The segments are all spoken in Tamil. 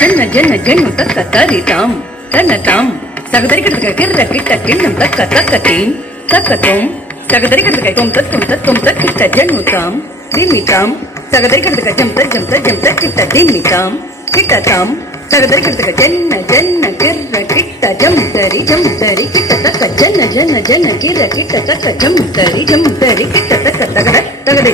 ಜನ್ನ ಜನ್ನ ಜನ್ನು ತಕ್ಕ ತರಿತಾಂ ತನ್ನ ತಾಂ ತಗದರಿ ಕಡಕ ಕಿರ್ರ ಕಿಟ್ಟ ಕಿಣ್ಣಂ ತಕ್ಕ ತಕ್ಕ ತೀಂ ತಕ್ಕ ತೋಂ ತಗದರಿ ಕಡಕ ತೊಂ ತತ್ ತೊಂ ತತ್ ತೊಂ ತತ್ ಕಿಟ್ಟ ಜನ್ನು ತಾಂ ದಿಮ್ಮಿ ತಾಂ ತಗದರಿ ಕಡಕ ಜಂ ತತ್ ಜಂ ತತ್ ಜಂ ತತ್ ಕಿಟ್ಟ ದಿಮ್ಮಿ ತಾಂ ಕಿಟ್ಟ ತಾಂ ತಗದರಿ ಕಡಕ ಜನ್ನ ಜನ್ನ ಕಿರ್ರ ಕಿಟ್ಟ ಜಂ ತರಿ ಜಂ ತರಿ ಕಿಟ್ಟ ತಕ್ಕ ಜನ್ನ ಜನ್ನ ಜನ್ನ ಕಿರ್ರ ಕಿಟ್ಟ ತಕ್ಕ ಜಂ ತರಿ ಜಂ ತರಿ ಕಿಟ್ಟ ತಕ್ಕ ತಗದ ತಗದೆ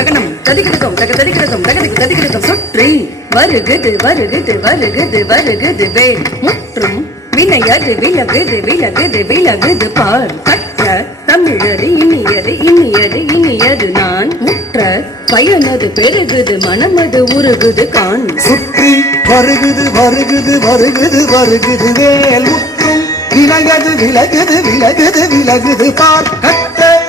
தகனம் ததிகிடதம் தக ததிகிடதம் தகதிக்கு ததிகிடதம் சுற்றி வருகுது வருகுது வருகுது வருகுது வேல். முற்றும் வினையது விலகுது விலகுது விலகுது பால். கற்ற தமிழது இனியது இனியது இனியது நான். முற்ற பயனது பெருகுது மனமது உருகுது கான். சுற்றி வருகுது வருகுது வருகுது வருகுது வேல். முற்றும் விலகுது விலகுது விலகுது விலகுது பார் கற்ற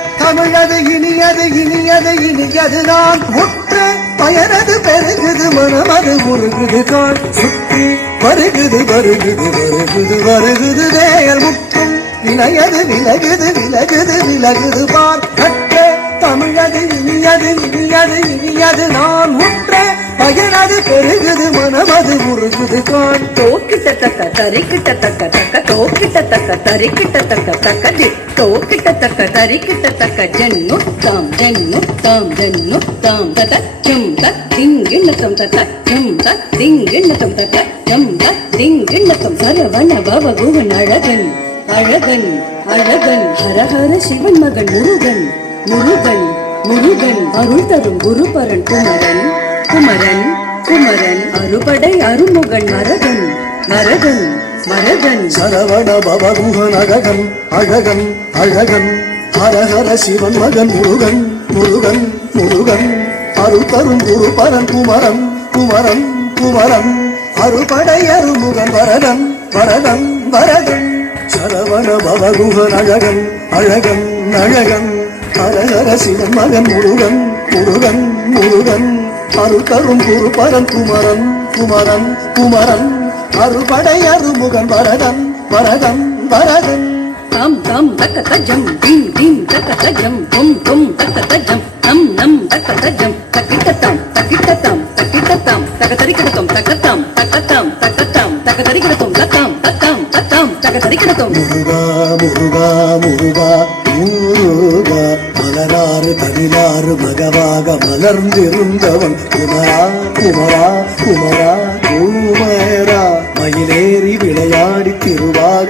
இனியது இனியது இனியது நான் முற்ற பயனது பெருகுது மனம் அது முருகுது கான் சுற்றி வருகுது வருகுது வருகுது வருகுது வேயல் முற்றும். வினையது விலகுது விலகுது விலகுது பார். கட்டே தமிழது இனியது இனியது இனியது. நான் முற்ற பயனது பெருகுது மனமது உருகுது கான் தோக்கிட்ட தக்க தரிக்கிட்ட தக்க தக்க தோக்கிட்ட தக்க தரிக்கிட்ட தக்க தக்க தி தோக்கிட்ட தக்க தரிக்கிட்ட தக்க ஜன்னுத்தாம் ஜன்னுத்தாம் ஜன்னுத்தாம் தத ஜம் தத் திங்கிண்ணத்தம் தத ஜம் தத் திங்கிண்ணத்தம் தத ஜம் தத் திங்கிண்ணத்தம் சரவண பவ குவன் அழகன் அழகன் அழகன். ஹரஹர சிவன் மகன் முருகன். முருகன் முருகன் அருள் தரும் குருபரன் குமரன் குமரன் குமரன் அறுபடை அருமுகன் மரகன் மரகன் மரகன். சரவண பவகுகன் அழகன் அழகன் அழகன் ஹரஹர சிவன் மகன் முருகன் முருகன் முருகன். அருள் தரும் குருபரன் குமரன் குமரன் குமரன். அறுபடை அருமுகன் வரதன் வரதன் வரதன் சரவண பவகுகன் அழகன் அழகன் அழகன். ஹரஹர சிவன் மகன் முருகன் முருகன் முருகன். அருள் தரும் குரு பரன் குமரன் குமரன் குமரன். அறுபடை அருமுகன் வரதன் வரதன் வரதன் தாம் தாம் தக்க தஜம். தீம் தீம் தக்க தஜம். தும் தும் தக்க தஜம். நம் நம் தக்க தஜம். தக்கிட்டத்தாம் தக்கிட்டத்தாம் தக்கிட்டத்தாம் தக்க தரிக்கிடத்தம் தக்கத்தாம் தக்கத்தாம் தக்கத்தாம் தக்க தரிக்கிடத்தம் தத்தாம் தத்தாம் தத்தாம் தக்க முருகா முருகா முருகா முருகா. பதினாறு மகவாக மலர்ந்திருந்தவன். குமரா குமரா குமரா குமரா மயிலே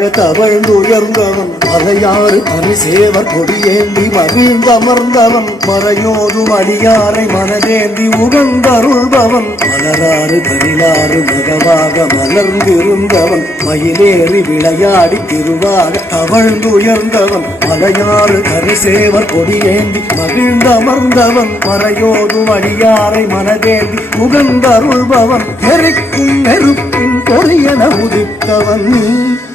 திருவாக தவழ்ந்துயர்ந்தவன் மலையாறு தனி சேவர் கொடியேந்தி மகிழ்ந்தமர்ந்தவன் பறையோதும் அடியாரை மனதேந்தி உகந்தருள்பவன் மலராறு தனிலாறு மகவாக மலர்ந்திருந்தவன் மயிலேறி விளையாடி திருவாக தவழ்ந்துயர்ந்தவன் மலையாறு கரிசேவர் கொடியேந்தி மகிழ்ந்தமர்ந்தவன் பறையோதும் அடியாரை மனதேந்தி உகந்தருள்பவன் எரிக்கும் நெருப்பின் பொறியன உதித்தவன்.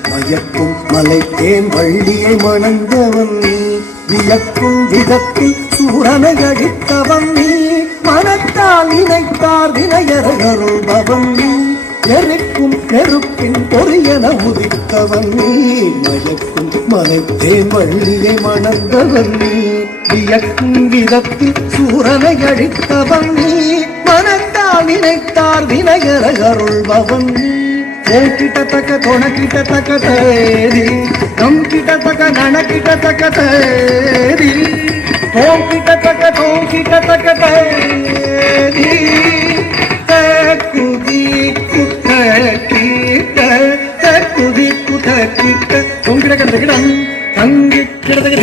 மயக்கும் மலை தேன் வள்ளியை மணந்தவன் நீ. வியக்கும் விதத்தில் சூரனை அழித்தவன் நீ. மனத்தால் நினைத்தார் வினையருள்பவன் நீ. எரிக்கும் நெருப்பின் பொறியன உதித்தவன் நீ. மயக்கும் மலை தேன் வள்ளியை மணந்தவன் நீ. வியக்கும் விதத்தில் சூரனை அழித்தவன் நீ. மனத்தால் நினைத்தார் வினையரகருள்பவன் நீ. తేకిట తక తొణకిట తక తేది. దొంకిట తక నణకిట తక తేది. తోకిట తక తోకిట తక తేది తక్కుది కుతకిట తక్కుది కుతకిట తొంగిడ కడ తగిడం తంగిడ తగిడ